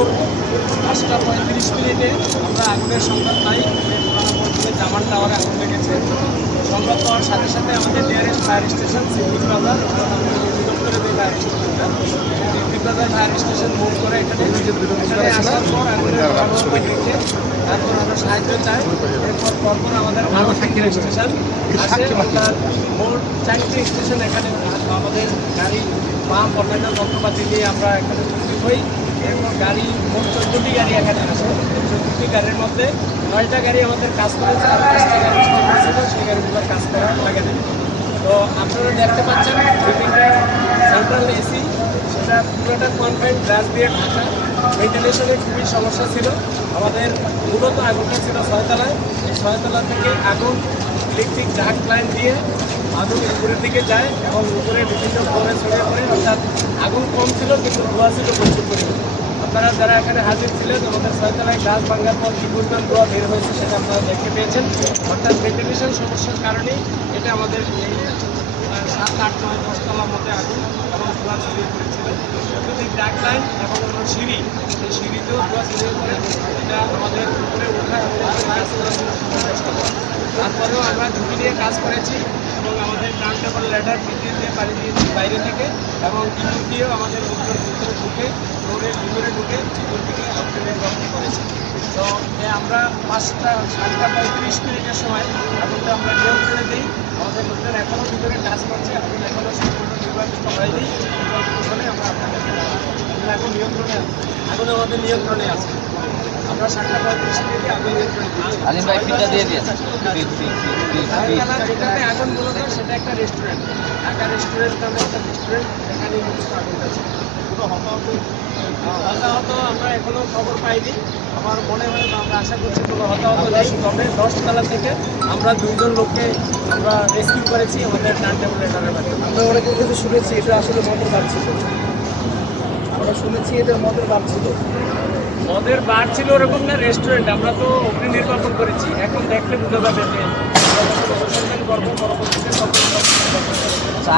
ভোর পাঁচটা পঁয়ত্রিশ মিনিটে আমরা আগুনের সংবাদ পাই। জামান টাওয়ারে আগুন লেগেছে। সংবাদ পাওয়ার সাথে সাথে আমাদের নিয়ারেস্ট ফায়ার স্টেশন সিদ্দিক বাজার দপ্তরে যে ফায়ার স্টেশনটা সিদ্দিক বাজার ফায়ার স্টেশন মুভ করে এখানে আসার পর আগুনের প্রভাব তারপর আমরা সাহায্য চাই। এরপর পরপর আমাদের আরও সাক্ষীর স্টেশন আসে আপনার মোট চারটি স্টেশন এখানে, আমাদের গাড়ি পাম্প অন্যান্য যন্ত্রপাতি নিয়ে আমরা এখানে উপস্থিত হই। এরপর গাড়ি মোট চোদ্দটি গাড়ি এখানে আসে চোদ্দটি গাড়ির মধ্যে নয়টা গাড়ি আমাদের কাজ করেছে আর পাঁচটা গাড়ি ছিল সেই গাড়িগুলোর কাজ করা লাগে তো আপনারা দেখতে পাচ্ছেন বিল্ডিংটা সেন্ট্রাল এসি সেটা পুরোটা কনফাইন গ্লাস দিয়ে ঢাকা। ভেন্টিলেশনের খুবই সমস্যা ছিল। আমাদের মূলত আগুনটা ছিল ছয়তলায়। এই ছয়তলা থেকে আগুন ইলেকট্রিক জাহাজ লাইন দিয়ে আগুন উপরের দিকে যায় এবং উপরে বিভিন্ন ফ্লোরে ছড়িয়ে পড়ে, অর্থাৎ আগুন কম ছিল কিন্তু ধোয়া ছিল প্রচুর পরিমাণে। আপনারা যারা এখানে হাজির ছিলেন, আমাদের ছয়তলায় গাছ ভাঙার পর কি পরিমাণ ধোয়া বের হয়েছে সেটা আপনারা দেখতে পেয়েছেন। অর্থাৎ ভেন্টিলেশন সমস্যার কারণেই এটা আমাদের সাত, আট, নয়, দশতলার মধ্যে আগুন এবং ধোঁয়া ছড়িয়ে পড়েছিল। যদি ডাক লাইন এবং হলো সিঁড়ি এই সিঁড়িতেও ধোঁয়া ছড়িয়ে পড়ে। এটা আমাদের উপরে ওঠা তারপরেও আমরা ঝুঁকি নিয়ে কাজ করেছি। এবং আমাদের টার্ন টেবল ল্যাডার ভিতরে দিয়ে পাড়ি দিয়েছি বাইরে থেকে, এবং ইঁদুর দিয়েও আমাদের ভিতরে ভিতরে ঢুকে ফ্লোরের ভিতরে ঢুকে ইঁদুর দিকে অক্সিজেন রক্ষা করেছি। তো আমরা পাঁচটা, সাতটা পঁয়ত্রিশ মিনিটের সময় এখন তো আমরা নিয়ন্ত্রণে দিই। আমাদের লোকজন এখনও ভিতরে কাজ করছে আগুন এখনও সম্পূর্ণ নির্বাচিত হয়নি ফলে আমরা আপনাদেরকে জানাব। এখন নিয়ন্ত্রণে আগুন আমাদের নিয়ন্ত্রণে আছে। আলিম ভাই ফিটা দিয়ে মূলত সেটা একটা রেস্টুরেন্ট রেস্টুরেন্ট নামে একটা রেস্টুরেন্ট হতাহত আমরা এখনও খবর পাইনি আমার মনে হয় আমরা আশা করছি হতাহত তবে দশতলা থেকে আমরা দুইজন লোককে আমরা রেস্কিউ করেছি আমাদের টার্ন টেবল লেটারের আমরা অনেকের কাছে শুনেছি এটা আসলে মদের বার ছিল আমরা শুনেছি এটা মদের বার ছিল। মদের বার ছিল ওরকম না রেস্টুরেন্ট আমরা তো অগ্নি নির্বাপন করেছি। এখন দেখলে বোঝা যাবে যে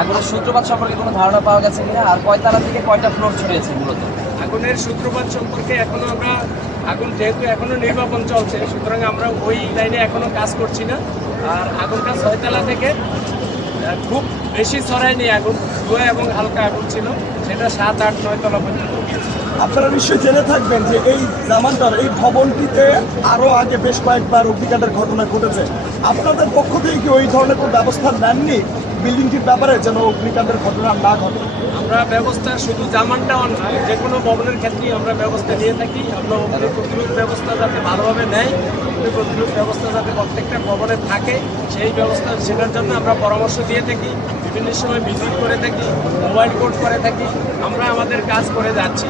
আগুনের সূত্রপাত সম্পর্কে কোনো ধারণা পাওয়া গেছে কিনা? আর কয়তলা থেকে কয়টা ফ্লোর ছড়িয়েছে মূলত? আগুনের সূত্রপাত সম্পর্কে এখনও আমরা আগুন যেহেতু এখনও নির্বাপন চলছে সুতরাং আমরা ওই লাইনে এখনও কাজ করছি না। আর আগুনটা ছয়তলা থেকে খুব বেশি ছড়ায়নি আগুন, ধোয়া এবং হালকা আগুন ছিল। সেটা সাত, আট, নয় তলা পর্যন্ত। আপনারা নিশ্চয়ই জেনে থাকবেন যে এই জামানটার এই ভবনটিতে আরও আগে বেশ কয়েকবার অগ্নিকাণ্ডের ঘটনা ঘটেছে। আপনাদের পক্ষ থেকে কি ওই ধরনের কোনো ব্যবস্থা নেননি? বিল্ডিংটির ব্যাপারে যেন অগ্নিকাণ্ডের ঘটনা না ঘটে। আমরা ব্যবস্থা শুধু জামানটা নয়, যে কোনো ভবনের ক্ষেত্রেই আমরা ব্যবস্থা নিয়ে থাকি। আমরা অগ্নি প্রতিরোধ ব্যবস্থা যাতে ভালোভাবে নেয়, অগ্নি প্রতিরোধ ব্যবস্থা যাতে প্রত্যেকটা ভবনে থাকে, সেই ব্যবস্থা সেটার জন্য আমরা পরামর্শ দিয়ে থাকি, বিভিন্ন সময় ভিজিট করে থাকি মোবাইল কোর্ট করে থাকি। আমরা আমাদের কাজ করে যাচ্ছি।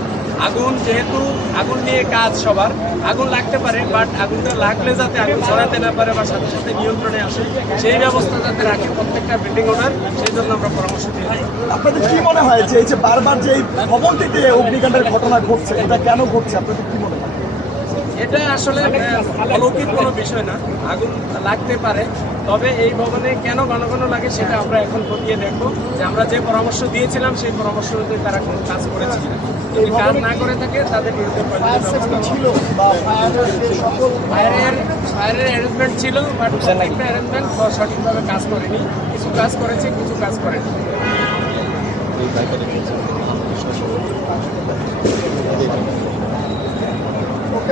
আগুন যেহেতু, আগুন নিয়ে কাজ সবার। আগুন লাগতে পারে বাট আগুনটা লাগলে যাতে আগুন ছড়াতে না পারে বা সাথে সাথে নিয়ন্ত্রণে আসে, সেই ব্যবস্থা যাতে রাখে প্রত্যেকটা বিল্ডিং ওনার সেই জন্য আমরা পরামর্শ থাকি আপনাদের কি মনে হয় যে এই যে বারবার যে এই ভবনটিতে অগ্নিকাণ্ডের ঘটনা ঘটছে, এটা কেন ঘটছে? আপনাদের কি মনে এটা আসলে অলৌকিক কোনো বিষয় না। আগুন লাগতে পারে। তবে এই ভবনে কেন ঘন ঘন লাগে সেটা আমরা এখন খতিয়ে দেখব। যে আমরা যে পরামর্শ দিয়েছিলাম সেই পরামর্শ অনুযায়ী তারা কোনো কাজ করেছে কিনা। যদি কাজ না করে থাকে তাদের বিরুদ্ধে ফায়ারের অ্যারেঞ্জমেন্ট ছিল বাট প্রত্যেকটা অ্যারেঞ্জমেন্ট সঠিকভাবে কাজ করেনি। কিছু কাজ করেছে কিছু কাজ করেনি। Thank you